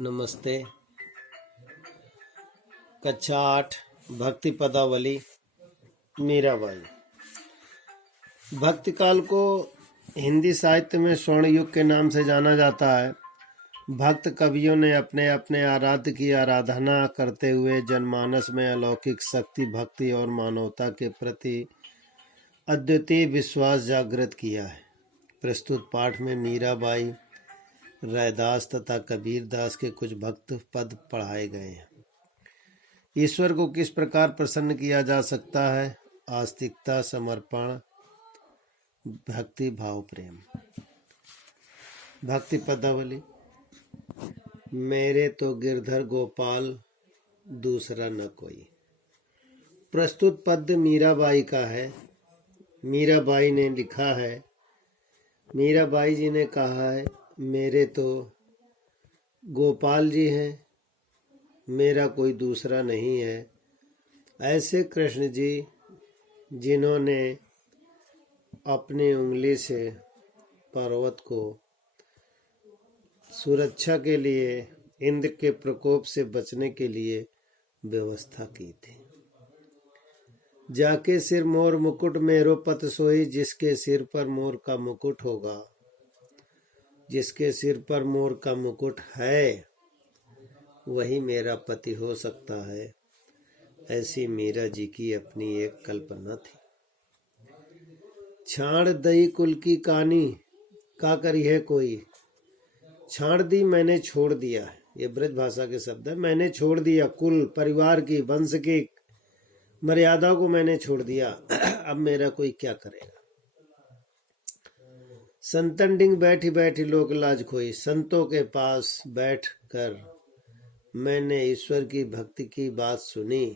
नमस्ते। कक्षा 8 भक्ति पदावली मीराबाई। भक्ति काल को हिंदी साहित्य में स्वर्ण युग के नाम से जाना जाता है। भक्त कवियों ने अपने अपने आराध्य की आराधना करते हुए जनमानस में अलौकिक शक्ति, भक्ति और मानवता के प्रति अद्वितीय विश्वास जागृत किया है। प्रस्तुत पाठ में मीराबाई, रैदास तथा कबीर दास के कुछ भक्त पद पढ़ाए गए हैं। ईश्वर को किस प्रकार प्रसन्न किया जा सकता है? आस्तिकता, समर्पण, भक्ति, भाव, प्रेम। भक्ति पदावली। मेरे तो गिरधर गोपाल, दूसरा न कोई। प्रस्तुत पद मीराबाई का है। मीराबाई ने लिखा है, मीराबाई जी ने कहा है, मेरे तो गोपाल जी हैं, मेरा कोई दूसरा नहीं है। ऐसे कृष्ण जी जिन्होंने अपनी उंगली से पर्वत को सुरक्षा के लिए, इंद्र के प्रकोप से बचने के लिए व्यवस्था की थी। जाके सिर मोर मुकुट मेरो पत सोई, जिसके सिर पर मोर का मुकुट होगा, जिसके सिर पर मोर का मुकुट है, वही मेरा पति हो सकता है। ऐसी मीरा जी की अपनी एक कल्पना थी। छाड़ दई कुल की कानी, का करी है कोई। छाड़ दी मैंने छोड़ दिया, ये ब्रज भाषा के शब्द है। मैंने छोड़ दिया कुल, परिवार की, वंश की मर्यादा को मैंने छोड़ दिया। अब मेरा कोई क्या करेगा। संतन डिंग बैठी बैठी लोक लाज खोई। संतों के पास बैठकर मैंने ईश्वर की भक्ति की बात सुनी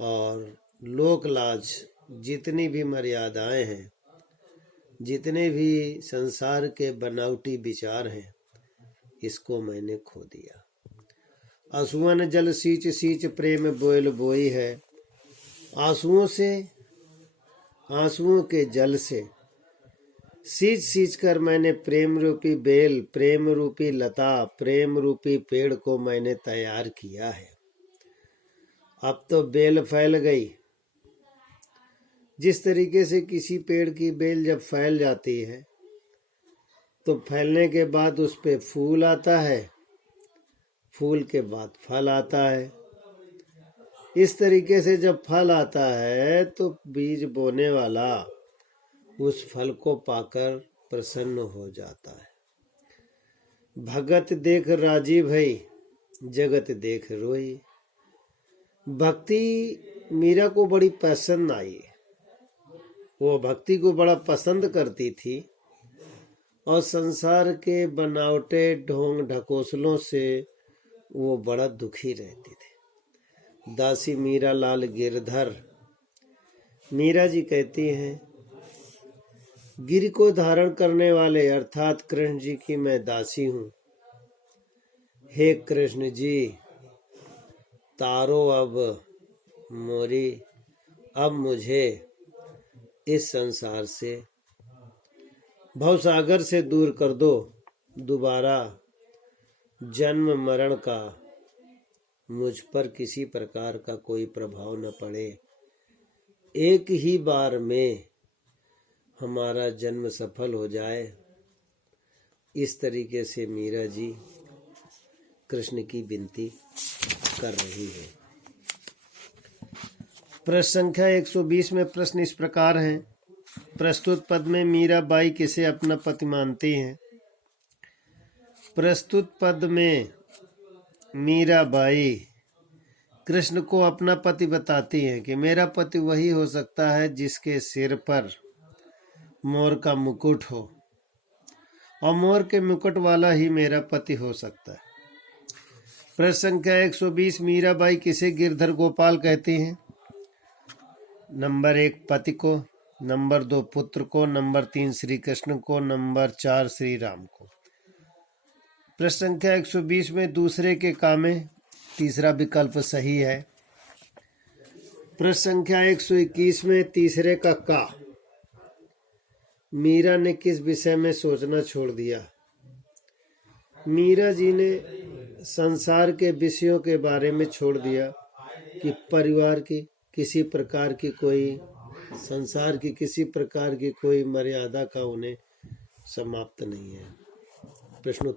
और लोक लाज, जितनी भी मर्यादाएं हैं, जितने भी संसार के बनावटी विचार हैं, इसको मैंने खो दिया। आंसुअन जल सींच सींच प्रेम बोयल बोई है। आंसुओं से, आंसुओं के जल से सींच सींच कर मैंने प्रेम रूपी बेल, प्रेम रूपी लता, प्रेम रूपी पेड़ को मैंने तैयार किया है। अब तो बेल फैल गई। जिस तरीके से किसी पेड़ की बेल जब फैल जाती है तो फैलने के बाद उस पे फूल आता है, फूल के बाद फल आता है। इस तरीके से जब फल आता है तो बीज बोने वाला उस फल को पाकर प्रसन्न हो जाता है। भगत देख राजी भई, जगत देख रोई। भक्ति मीरा को बड़ी पसंद आई। वो भक्ति को बड़ा पसंद करती थी और संसार के बनावटे ढोंग ढकोसलों से वो बड़ा दुखी रहती थी। दासी मीरा लाल गिरधर। मीरा जी कहती हैं, गिर को धारण करने वाले अर्थात कृष्ण जी की मैं दासी हूँ। हे कृष्ण जी, तारो अब मोरी, अब मुझे इस संसार से, भवसागर से दूर कर दो। दोबारा जन्म मरण का मुझ पर किसी प्रकार का कोई प्रभाव न पड़े। एक ही बार में हमारा जन्म सफल हो जाए। इस तरीके से मीरा जी कृष्ण की विनती कर रही है। प्रश्न संख्या 120 में प्रश्न इस प्रकार है। प्रस्तुत पद में मीराबाई किसे अपना पति मानती हैं? प्रस्तुत पद में मीराबाई कृष्ण को अपना पति बताती हैं कि मेरा पति वही हो सकता है जिसके सिर पर मोर का मुकुट हो, और मोर के मुकुट वाला ही मेरा पति हो सकता है। प्रश्न संख्या 120, मीराबाई किसे गिरधर गोपाल कहती हैं? नंबर 1 पति को, नंबर 2 पुत्र को, नंबर 3 श्री कृष्ण को, नंबर 4 श्री राम को। प्रश्न संख्या 120 में दूसरे के कामे, तीसरा विकल्प सही है। प्रश्न संख्या 121 में तीसरे का का, मीरा ने किस विषय में सोचना छोड़ दिया? मीरा जी ने संसार के विषयों के बारे में छोड़ दिया कि परिवार की किसी प्रकार की कोई, संसार की किसी प्रकार की कोई मर्यादा का उन्हें समाप्त नहीं है। प्रश्न